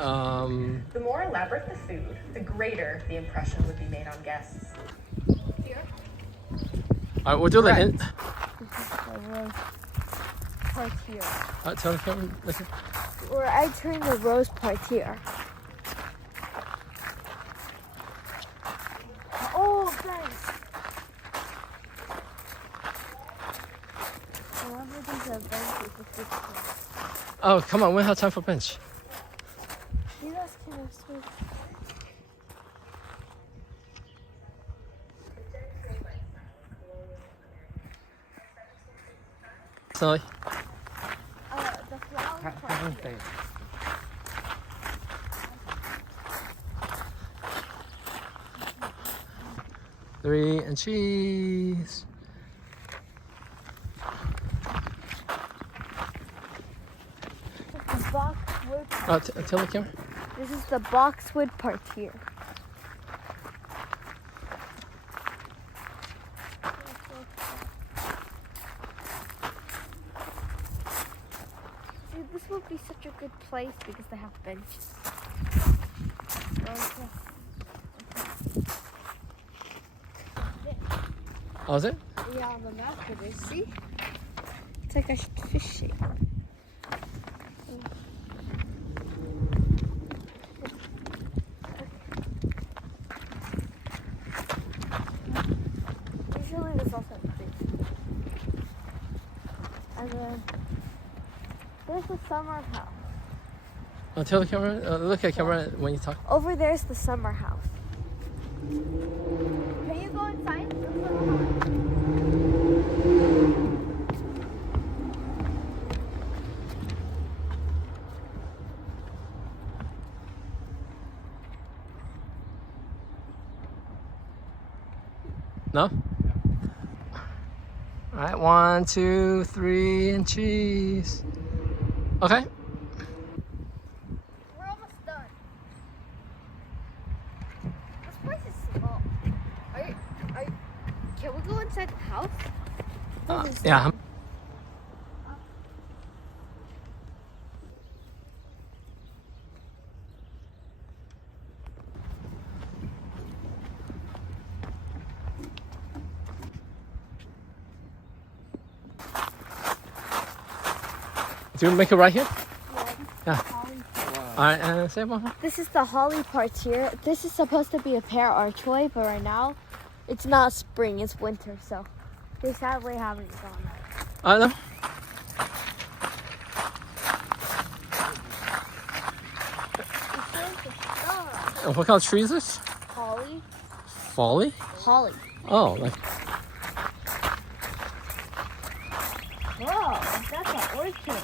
The more elaborate the food, the greater the impression would be made on guests. Here? All right, we'll do the Right. hint. This is the rose part here. Tell the camera. Listen. We're entering the rose part here. Oh, thanks. I wonder if there's a bench with this one. Oh, come on. We don't have time for bench. You guys can have switch. Sorry. The flower part here. Three and cheese. The boxwood part. Tell the camera. This is the boxwood part here. See, this would be such a good place because they have benches. Oh, is it? Yeah, on the map it is. See? It's like a fish shape. Usually this also has fish. And then there's the summer house. Tell the camera. Look at the camera when you talk. Over there's the summer house. Can you go inside? No? All right, 1, 2, 3, and cheese. Okay. We're almost done. This place is small. Can we go inside the house? Yeah. Do you make it right here? Yeah. All right, say one more. This is the holly part here. This is supposed to be a pear archway, but right now it's not spring, it's winter, so they sadly haven't gone. No. What kind of tree is this? Holly? Folly? Holly. Oh, like. Whoa, that's an orchid.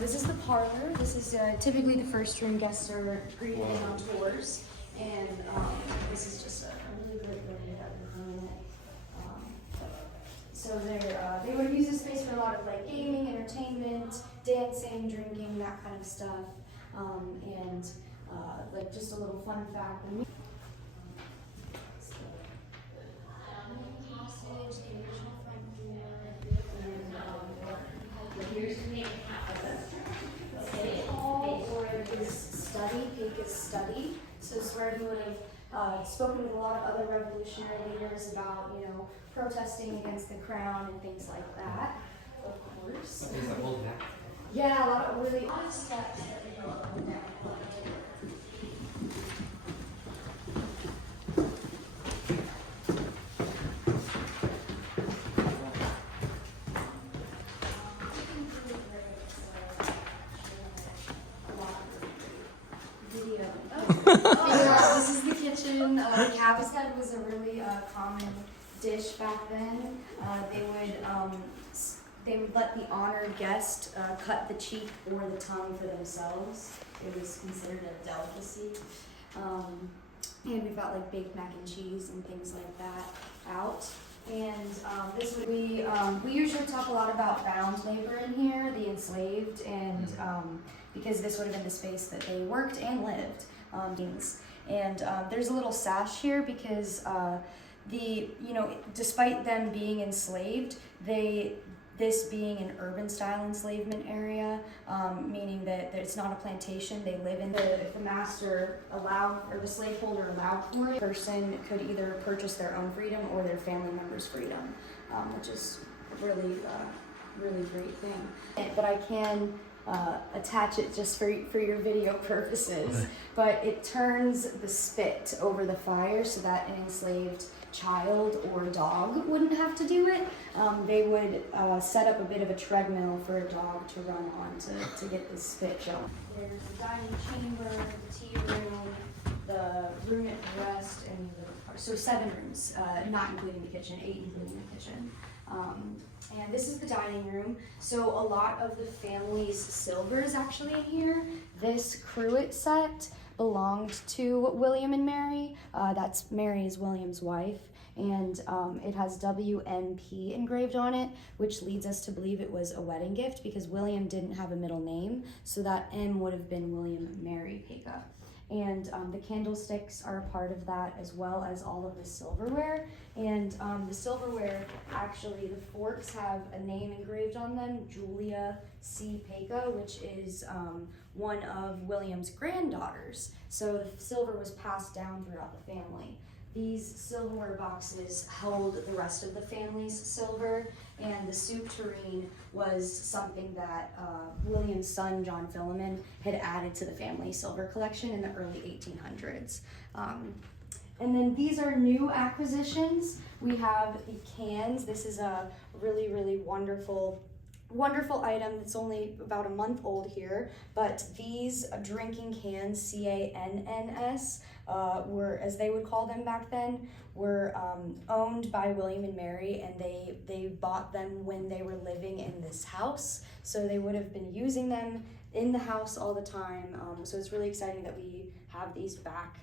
This is the parlor. This is typically the first room guests are greeted in on tours, and this is just a really great room that we're in it. So they would use this space for a lot of like gaming, entertainment, dancing, drinking, that kind of stuff, and like just a little fun fact. Here's the main hall, or his study, Paca's study. So it's where he would have spoken with a lot of other revolutionary leaders about, you know, protesting against the crown and things like that. Of course. Yeah, a lot of really odd steps that we go up and down. This is the kitchen. Calf's head was a really common dish back then. They would let the honored guest cut the cheek or the tongue for themselves. it was considered a delicacy. And we've got like baked mac and cheese and things like that out. And this would be, we usually talk a lot about bound labor in here, the enslaved, and because this would have been the space that they worked and lived. And there's a little sash here because despite them being enslaved, this being an urban style enslavement area, meaning that it's not a plantation, they live in if the master allowed, or the slaveholder allowed for it, the person could either purchase their own freedom or their family member's freedom, which is a really great thing. But I can attach it just for your video purposes, but it turns the spit over the fire so that an enslaved child or dog wouldn't have to do it. They would set up a bit of a treadmill for a dog to run on to get the spit going. There's the dining chamber, the tea room, the room at rest, and so 7 rooms, not including the kitchen, 8 including the kitchen. And this is the dining room. So a lot of the family's silver is actually in here. This cruet set belonged to William and Mary. That's Mary is William's wife. And it has WMP engraved on it, which leads us to believe it was a wedding gift because William didn't have a middle name. So that M would have been William and Mary Paca. And the candlesticks are a part of that, as well as all of the silverware. And the silverware, actually, the forks have a name engraved on them, Julia C. Paca, which is one of William's granddaughters. So the silver was passed down throughout the family. These silverware boxes held the rest of the family's silver, and the soup tureen was something that William's son, John Philemon, had added to the family silver collection in the early 1800s. And then these are new acquisitions. We have the cans. This is a really wonderful item that's only about a month old here, but these drinking cans, CANNS, were, as they would call them back then, were owned by William and Mary, and they bought them when they were living in this house, so they would have been using them in the house all the time. So it's really exciting that we have these back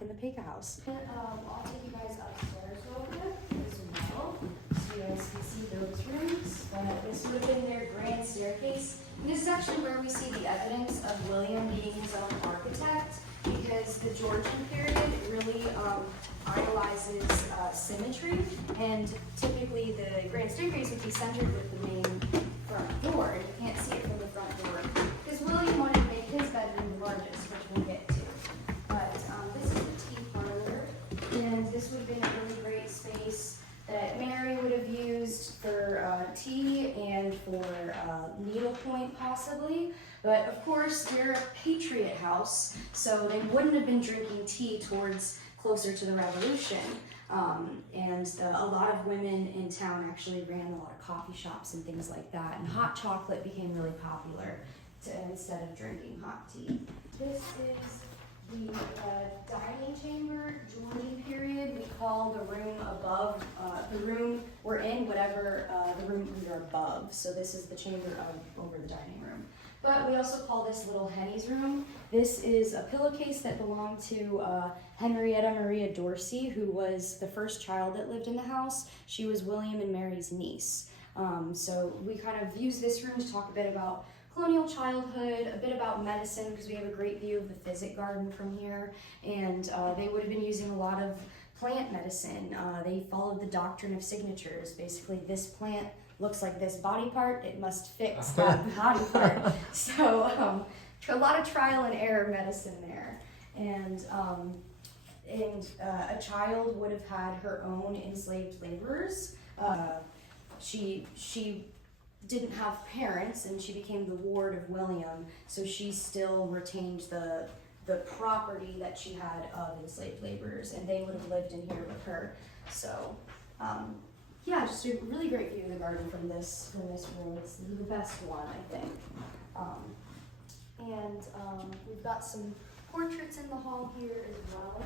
in the Paca House. I'll take you guys upstairs real quick as well, so you guys can see those rooms. This would have been their grand staircase. And this is actually where we see the evidence of William being his own architect, because the Georgian period really idolizes symmetry, and typically the grand staircase would be centered with the main front door. You can't see it from the front door because William wanted to make his bedroom the largest, which we'll get to. But this is the tea parlor, and this would have been a really great space that Mary would have used for tea and for needlepoint possibly. But of course, they're a patriot house, so they wouldn't have been drinking tea towards closer to the Revolution. And a lot of women in town actually ran a lot of coffee shops and things like that, and hot chocolate became really popular instead of drinking hot tea. This is the dining chamber, Georgian period. We call the room above, the room we're in, whatever the room we are above. So this is the chamber over the dining room. But we also call this little Henny's room. This is a pillowcase that belonged to Henrietta Maria Dorsey, who was the first child that lived in the house. She was William and Mary's niece. So we kind of use this room to talk a bit about colonial childhood, a bit about medicine, because we have a great view of the physic garden from here. And they would have been using a lot of plant medicine. They followed the doctrine of signatures. Basically, this plant looks like this body part, it must fix that body part. So a lot of trial and error medicine there. And a child would have had her own enslaved laborers. She didn't have parents, and she became the ward of William, so she still retained the property that she had of enslaved laborers, and they would have lived in here with her. So yeah, just a really great view of the garden from this room. It's the best one, I think. And we've got some portraits in the hall here as well.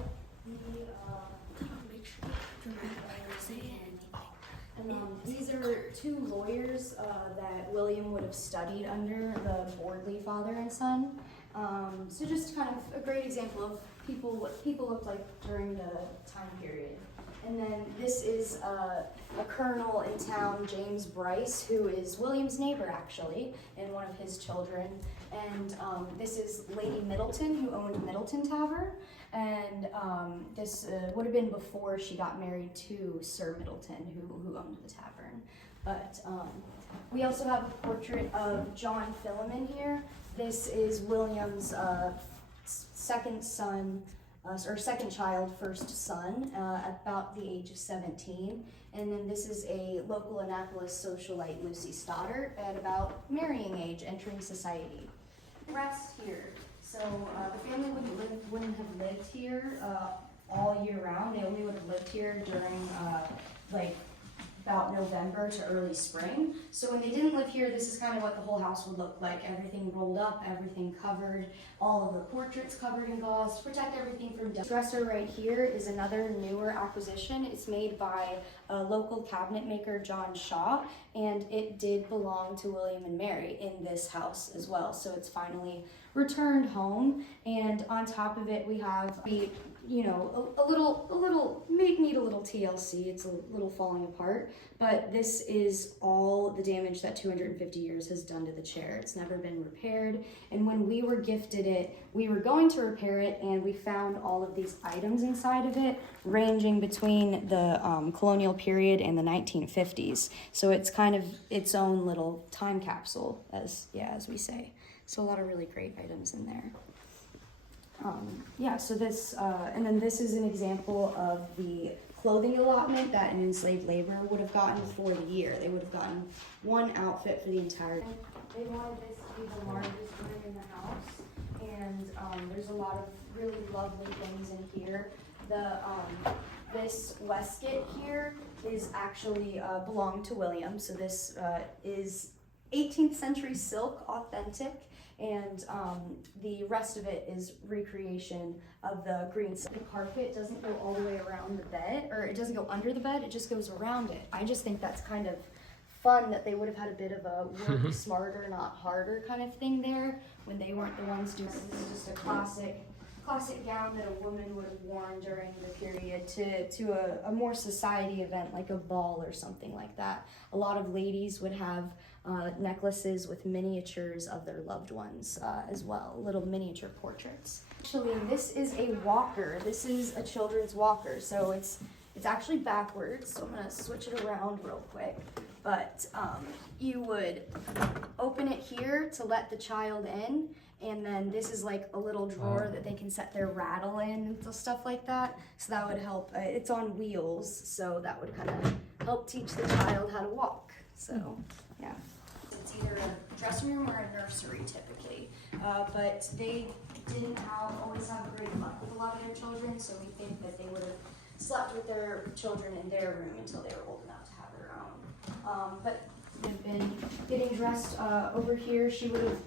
These are 2 lawyers that William would have studied under, the Bordley father and son. So just kind of a great example of what people looked like during the time period. And then this is a colonel in town, James Bryce, who is William's neighbor actually, and one of his children. And this is Lady Middleton, who owned Middleton Tavern. And this would have been before she got married to Sir Middleton, who owned the tavern. But we also have a portrait of John Philemon here. This is William's second son, or second child, first son, at about the age of 17. And then this is a local Annapolis socialite, Lucy Stoddard, at about marrying age, entering society. Rest here. So the family wouldn't have lived here all year round. They only would have lived here during like about November to early spring. So when they didn't live here, this is kind of what the whole house would look like. Everything rolled up, everything covered, all of the portraits covered in gauze to protect everything from dust. This dresser right here is another newer acquisition. It's made by a local cabinet maker, John Shaw, and it did belong to William and Mary in this house as well. So it's finally returned home, and on top of it we have a little may need a little TLC. It's a little falling apart, but this is all the damage that 250 years has done to the chair. It's never been repaired, and when we were gifted it, we were going to repair it, and we found all of these items inside of it ranging between the colonial period and the 1950s. So it's kind of its own little time capsule, as we say. So a lot of really great items in there. So this, and then this is an example of the clothing allotment that an enslaved laborer would have gotten for the year. They would have gotten one outfit for the entire year. They wanted this to be the largest room in the house, and there's a lot of really lovely things in here. This waistcoat here is actually belonged to William, so this is 18th century silk, authentic. And the rest of it is recreation of the green silk. The carpet doesn't go all the way around the bed, or it doesn't go under the bed, it just goes around it. I just think that's kind of fun that they would have had a bit of a work smarter, not harder kind of thing there when they weren't the ones doing it. This is just a classic gown that a woman would have worn during the period to a more society event like a ball or something like that. A lot of ladies would have necklaces with miniatures of their loved ones as well, little miniature portraits. Actually, this is a walker. This is a children's walker, so it's actually backwards, so I'm gonna switch it around real quick. But you would open it here to let the child in, and then this is like a little drawer that they can set their rattle in and stuff like that. So that would help. It's on wheels, so that would kind of help teach the child how to walk. So, yeah. It's either a dressing room or a nursery typically, but they didn't always have great luck with a lot of their children, so we think that they would have slept with their children in their room until they were old enough to have their own. But they've been getting dressed over here. She would have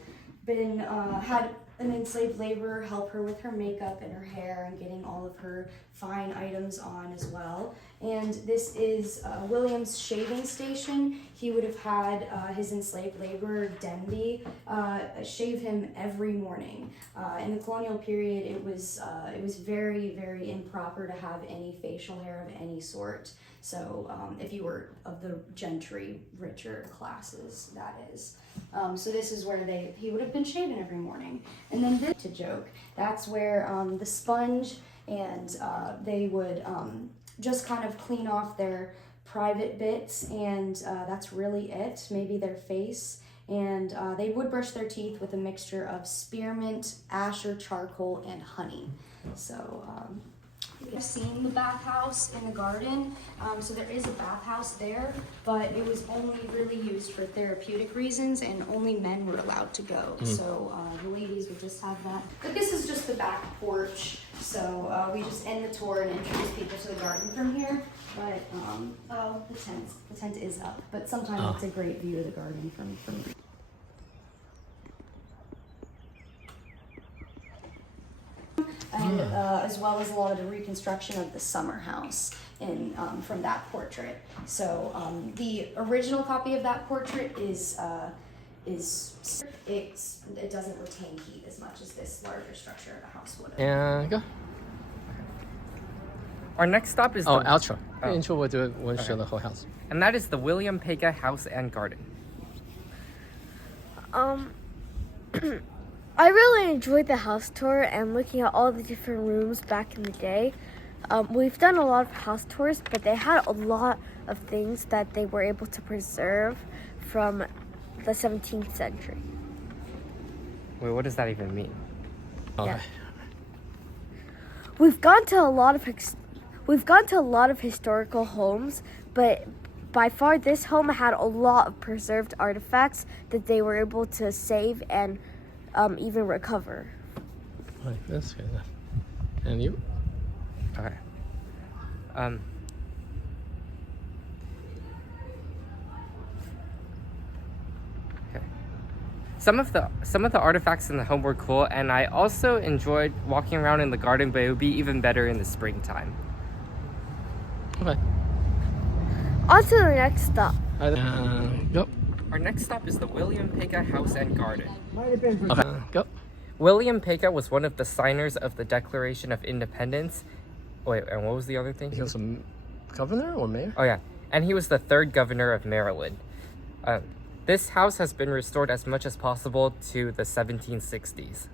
been had an enslaved laborer help her with her makeup and her hair and getting all of her fine items on as well. And this is William's shaving station. He would have had his enslaved laborer, Denby, shave him every morning. In the colonial period, it was very, very improper to have any facial hair of any sort. So if you were of the gentry, richer classes, that is. So this is where he would have been shaven every morning. And then this, to joke, that's where the sponge and they would just kind of clean off their private bits, and that's really it, maybe their face. And they would brush their teeth with a mixture of spearmint, asher, charcoal, and honey. So I've seen the bathhouse in the garden, so there is a bathhouse there, but it was only really used for therapeutic reasons, and only men were allowed to go. So the ladies would just have that. But this is just the back porch, so we just end the tour and introduce people to the garden from here. But the tent is up, but sometimes it's a great view of the garden from here. And as well as a lot of the reconstruction of the summer house from that portrait. So the original copy of that portrait is it doesn't retain heat as much as this larger structure of a house would. And go. Our next stop is Outro. Oh. Intro will show the whole house. and that is the William Paca House and Garden. I really enjoyed the house tour and looking at all the different rooms back in the day. We've done a lot of house tours, but they had a lot of things that they were able to preserve from the 17th century. Wait, what does that even mean? Okay. We've gone to a lot of historical homes, but by far this home had a lot of preserved artifacts that they were able to save and even recover. Right, that's good enough. And you? Okay. Okay. Some of the artifacts in the home were cool, and I also enjoyed walking around in the garden, but it would be even better in the springtime. Okay. On to the next stop. Go. Our next stop is the William Paca House and Garden. Okay. Go. William Paca was one of the signers of the Declaration of Independence. Wait, and what was the other thing? He was a governor or mayor? Oh yeah, and he was the third governor of Maryland. This house has been restored as much as possible to the 1760s.